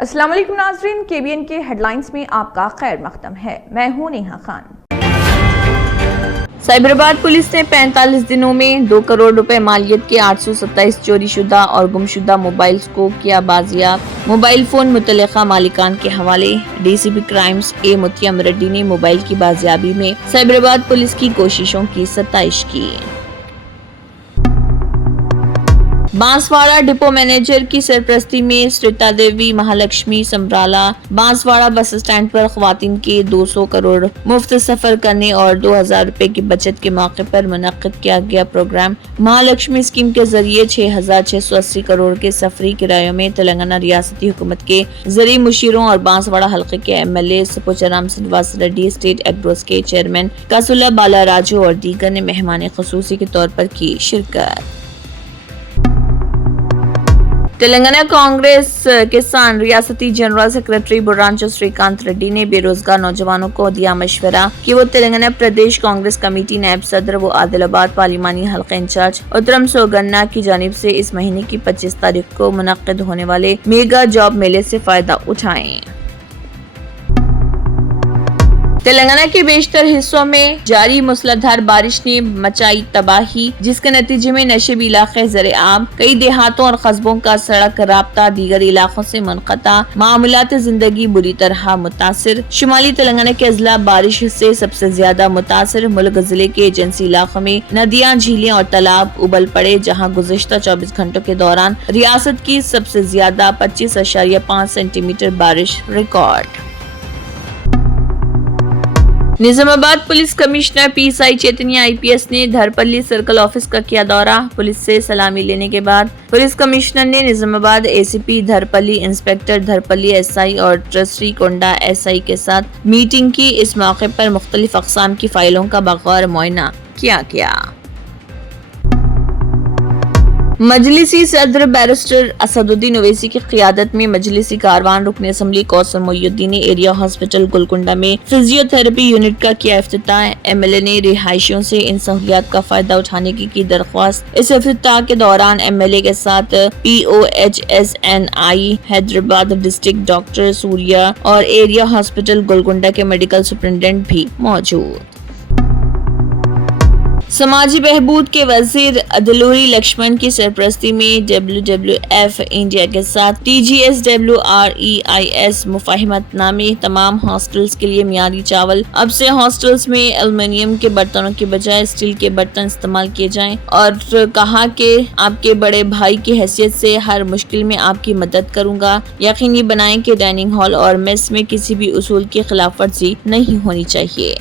السلام علیکم ناظرین، KBN کے ہیڈ لائنز میں آپ کا خیر مقدم ہے۔ میں ہوں نیہا خان۔ سائبرآباد پولیس نے 45 دنوں میں 2 کروڑ روپے مالیت کے 827 چوری شدہ اور گم شدہ موبائلز کو کیا بازیاب۔ موبائل فون متعلقہ مالکان کے حوالے۔ DCP کرائمز متیم ریڈی نے موبائل کی بازیابی میں سائبرآباد پولیس کی کوششوں کی ستائش کی۔ بانسواڑہ ڈپو مینیجر کی سرپرستی میں سریتا دیوی مہالکشمی سمبرالہ بانسواڑہ بس اسٹینڈ پر خواتین کے 200 کروڑ مفت سفر کرنے اور 2000 روپے کی بچت کے موقع پر منعقد کیا گیا پروگرام۔ مہالکشمی اسکیم کے ذریعے 6680 کروڑ کے سفری کرایوں میں تلنگانہ ریاستی حکومت کے زرعی مشیروں اور بانسواڑہ حلقے کے MLA سپوچرام سنیواس ریڈی، اسٹیٹ ایگروس کے چیئرمین کاسولا بالا راجو اور دیگر نے مہمان خصوصی کے طور پر کی شرکت۔ تلنگانہ کانگریس کسان ریاستی جنرل سیکرٹری برانچو سری کانت ریڈی نے بے روزگار نوجوانوں کو دیا مشورہ کہ وہ تلنگانہ پردیش کانگریس کمیٹی نائب صدر و عادل آباد پارلیمانی حلقہ انچارج اترم سوگنا کی جانب سے اس مہینے کی 25 تاریخ کو منعقد ہونے والے میگا جاب میلے سے فائدہ اٹھائیں۔ تلنگانہ کے بیشتر حصوں میں جاری موسلادھار بارش نے مچائی تباہی، جس کے نتیجے میں نشیبی علاقے زیر آب، کئی دیہاتوں اور قصبوں کا سڑک رابطہ دیگر علاقوں سے منقطع، معاملات زندگی بری طرح متاثر۔ شمالی تلنگانہ کے اضلاع بارش سے سب سے زیادہ متاثر۔ ملک ضلع کے ایجنسی علاقوں میں ندیاں، جھیلیں اور تالاب ابل پڑے، جہاں گزشتہ 24 گھنٹوں کے دوران ریاست کی سب سے زیادہ 25.5 سینٹی میٹر بارش ریکارڈ۔ نظام آباد police commissioner PSI Chaitanya IPS نے دھرپلی سرکل آفس کا کیا دورہ۔ پولیس سے سلامی لینے کے بعد پولیس کمشنر نے نظام آباد ACP دھرپلی، انسپکٹر دھرپلی SI اور ٹرسٹی کونڈا SI کے ساتھ میٹنگ کی۔ اس موقع پر مختلف اقسام کی فائلوں کا بغور معائنہ کیا گیا۔ مجلسی صدر بیرسٹر اسد الدین اویسی کی قیادت میں مجلسی کاروان رکن اسمبلی کوثر محی الدین نے ایریا ہاسپٹل گولکنڈہ میں فزیو تھراپی یونٹ کا کیا افتتاح۔ MLA نے رہائشیوں سے ان سہولیات کا فائدہ اٹھانے کی درخواست۔ اس افتتاح کے دوران MLA کے ساتھ POHSNI حیدرآباد ڈسٹرکٹ ڈاکٹر سوریا اور ایریا ہاسپٹل گولکنڈہ کے میڈیکل سپرنٹینڈنٹ بھی موجود۔ سماجی بہبود کے وزیر ادلوری لکشمن کی سرپرستی میں WWF انڈیا کے ساتھ TGSWREIS مفاہمت نامے۔ تمام ہاسٹلز کے لیے معیاری چاول۔ اب سے ہاسٹلز میں ایلومینیم کے برتنوں کے بجائے اسٹیل کے برتن استعمال کیے جائیں، اور کہا کہ آپ کے بڑے بھائی کی حیثیت سے ہر مشکل میں آپ کی مدد کروں گا۔ یقینی بنائیں کہ ڈائننگ ہال اور میس میں کسی بھی اصول کی خلاف ورزی نہیں ہونی چاہیے۔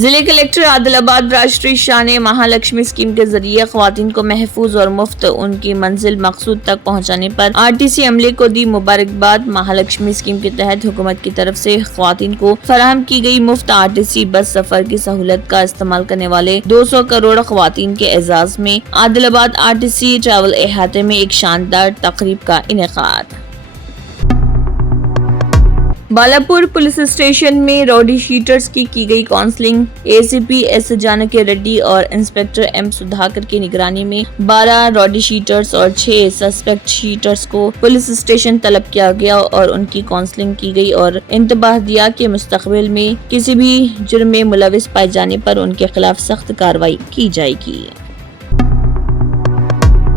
ضلع کلکٹر عادل آباد راشٹری شان مہالکشمی اسکیم کے ذریعے خواتین کو محفوظ اور مفت ان کی منزل مقصود تک پہنچانے پر RTC عملے کو دی مبارکباد۔ مہالکشمی اسکیم کے تحت حکومت کی طرف سے خواتین کو فراہم کی گئی مفت RTC بس سفر کی سہولت کا استعمال کرنے والے 200 کروڑ خواتین کے اعزاز میں عادل آباد RTC ٹریول احاطے میں ایک شاندار تقریب کا انعقاد۔ بالاپور پولیس اسٹیشن میں راؤڈی شیٹرز کی گئی counselling. ACP S Janki ready اور انسپکٹر M سدھاکر کی نگرانی میں 12 راؤڈی شیٹرز اور 6 سسپیکٹ شیٹرز کو پولیس اسٹیشن طلب کیا گیا اور ان کی کاؤنسلنگ کی گئی اور انتباہ دیا کہ مستقبل میں کسی بھی جرم میں ملوث پائے جانے پر ان کے خلاف سخت کارروائی کی جائے گی۔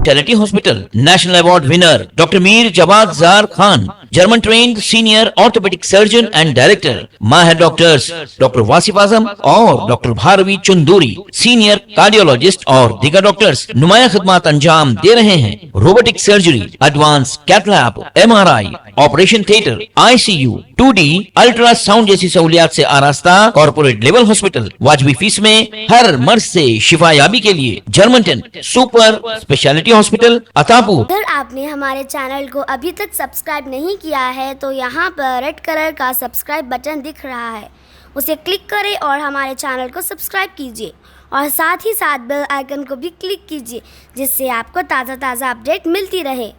Charity hospital national award winner doctor Mir Jawad Zar Khan, German trained senior orthopaedic surgeon and director, ماہر ڈاکٹرز ڈاکٹر واصف اعظم اور doctor Bharavi Chanduri, senior cardiologist اور دیگر ڈاکٹرز نمایاں خدمات انجام دے رہے ہیں۔ Robotic surgery, advance cath lab, MRI، operation theatre, ICU، 2D ultrasound جیسی سہولیات سے آراستہ کارپوریٹ لیول ہاسپٹل۔ واجبی فیس میں ہر مرض سے شفا یابی کے لیے German trained super speciality hospital Attapur. اگر آپ نے ہمارے چینل کو ابھی تک سبسکرائب نہیں کیا ہے تو یہاں پر ریڈ کلر کا سبسکرائب بٹن دکھ رہا ہے، اسے کلک کریں اور ہمارے چینل کو سبسکرائب کیجیے، اور ساتھ ہی ساتھ بیل آئیکن کو بھی کلک کیجیے، جس سے آپ کو تازہ اپڈیٹ ملتی رہے۔